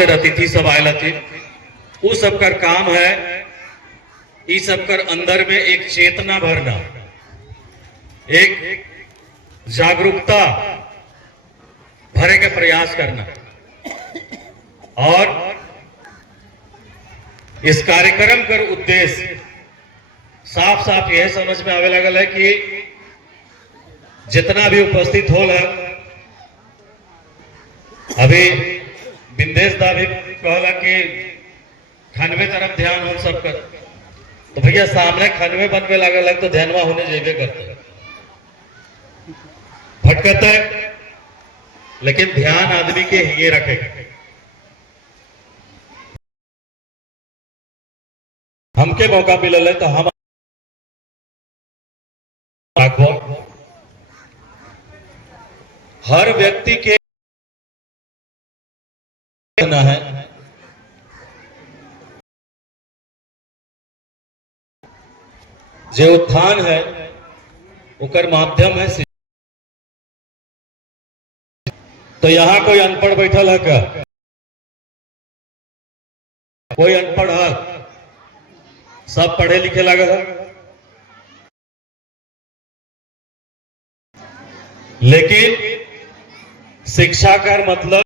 खासकर अतिथि सब आयल थी, वो सबकर काम है ई सबकर अंदर में एक चेतना भरना, एक जागरूकता भरे का प्रयास करना। और इस कार्यक्रम का उद्देश्य साफ साफ यह समझ में आवे लगल है कि जितना भी उपस्थित होल है, अभी बिंदेश दा भी कहला कि खनवे तरफ ध्यान हो सबका, तो भैया सामने खनवे बनवे लगल है तो ध्यानवा होने जेबे करते भटकता है, लेकिन ध्यान आदमी के ये रखेगा। हमके मौका मिलल है तो हम हर व्यक्ति के है जो उत्थान है उकर माध्यम है। तो यहां कोई अनपढ़ बैठल है क्या? कोई अनपढ़ है? सब पढ़े लिखे लागल है, लेकिन शिक्षा का मतलब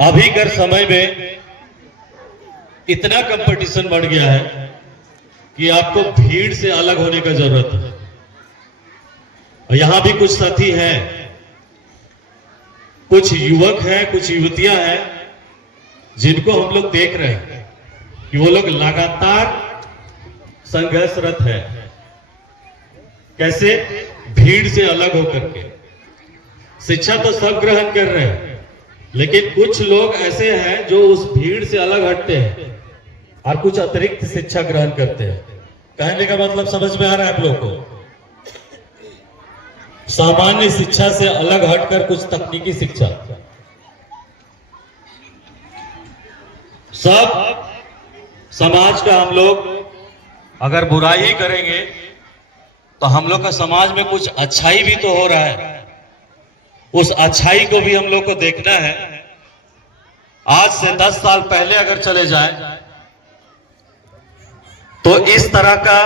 अभी कर समय में इतना कंपटीशन बढ़ गया है कि आपको भीड़ से अलग होने का जरूरत है। और यहां भी कुछ साथी हैं, कुछ युवक हैं, कुछ युवतियां हैं जिनको हम लोग देख रहे हैं कि वो लोग लगातार संघर्षरत है। कैसे? भीड़ से अलग होकर के। शिक्षा तो सब ग्रहण कर रहे हैं, लेकिन कुछ लोग ऐसे हैं जो उस भीड़ से अलग हटते हैं और कुछ अतिरिक्त शिक्षा ग्रहण करते हैं। कहने का मतलब समझ में आ रहा है आप लोगों को? सामान्य शिक्षा से अलग हटकर कुछ तकनीकी शिक्षा। सब समाज का हम लोग अगर बुराई ही करेंगे तो हम लोग का समाज में कुछ अच्छाई भी तो हो रहा है, उस अच्छाई को भी हम लोग को देखना है। आज से 10 साल पहले अगर चले जाएं तो इस तरह का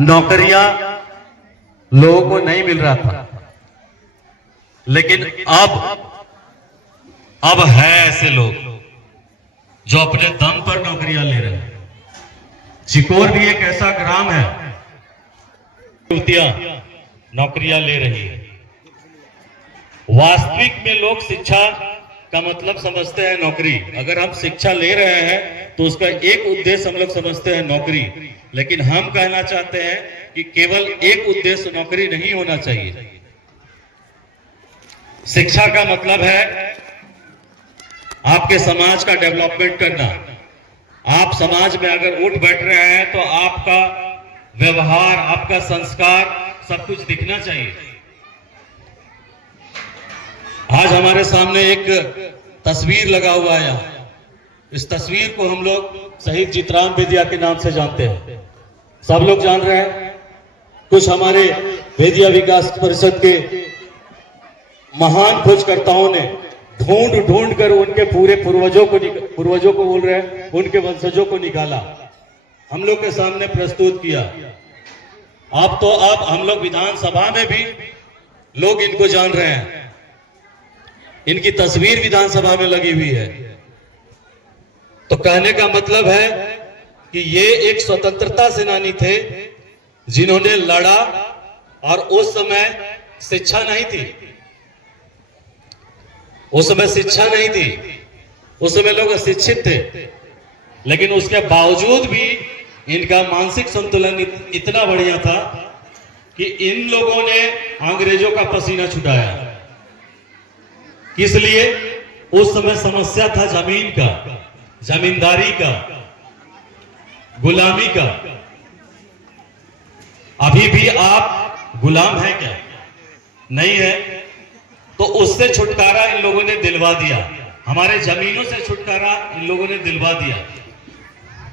नौकरियां लोगों को नहीं मिल रहा था, लेकिन अब है ऐसे लोग जो अपने दम पर नौकरियां ले रहे हैं। चिकोर भी एक ऐसा ग्राम है, युवतियां नौकरियां ले रही है। वास्तविक में लोग शिक्षा का मतलब समझते हैं नौकरी। अगर हम शिक्षा ले रहे हैं तो उसका एक उद्देश्य हम लोग समझते हैं नौकरी, लेकिन हम कहना चाहते हैं कि केवल एक उद्देश्य नौकरी नहीं होना चाहिए। शिक्षा का मतलब है आपके समाज का डेवलपमेंट करना। आप समाज में अगर उठ बैठ रहे हैं तो आपका व्यवहार, आपका संस्कार सब कुछ दिखना चाहिए। आज हमारे सामने एक तस्वीर लगा हुआ है। इस तस्वीर को हम लोग शहीद जीतराम बेदिया के नाम से जानते हैं, सब लोग जान रहे हैं। कुछ हमारे बेदिया विकास परिषद के महान खोजकर्ताओं ने ढूंढ ढूंढ कर उनके पूरे पूर्वजों को बोल रहे हैं, उनके वंशजों को निकाला, हम लोग के सामने प्रस्तुत किया। अब हम लोग विधानसभा में भी लोग इनको जान रहे हैं, इनकी तस्वीर विधानसभा में लगी हुई है। तो कहने का मतलब है कि ये एक स्वतंत्रता सेनानी थे जिन्होंने लड़ा, और उस समय शिक्षा नहीं थी, उस समय शिक्षा नहीं थी, उस समय लोग अशिक्षित थे, लेकिन उसके बावजूद भी इनका मानसिक संतुलन इतना बढ़िया था कि इन लोगों ने अंग्रेजों का पसीना छुटाया। किस लिए? उस समय समस्या था जमीन का, जमींदारी का, गुलामी का। अभी भी आप गुलाम हैं क्या? नहीं है। तो उससे छुटकारा इन लोगों ने दिलवा दिया, हमारे जमीनों से छुटकारा इन लोगों ने दिलवा दिया।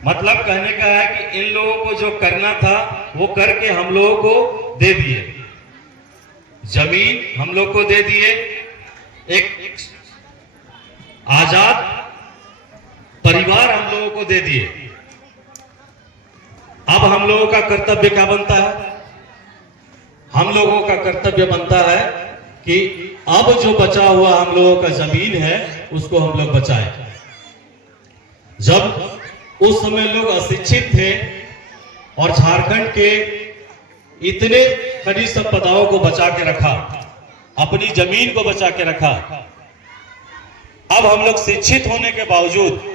मतलब कहने का है कि इन लोगों को जो करना था वो करके हम लोगों को दे दिए। जमीन हम लोग को दे दिए, एक आजाद परिवार हम लोगों को दे दिए। अब हम लोगों का कर्तव्य क्या बनता है? हम लोगों का कर्तव्य बनता है कि अब जो बचा हुआ हम लोगों का जमीन है उसको हम लोग बचाएं। जब उस समय लोग अशिक्षित थे और झारखंड के इतने खनिज संपदाओं को बचा के रखा, अपनी जमीन को बचा के रखा, अब हम लोग शिक्षित होने के बावजूद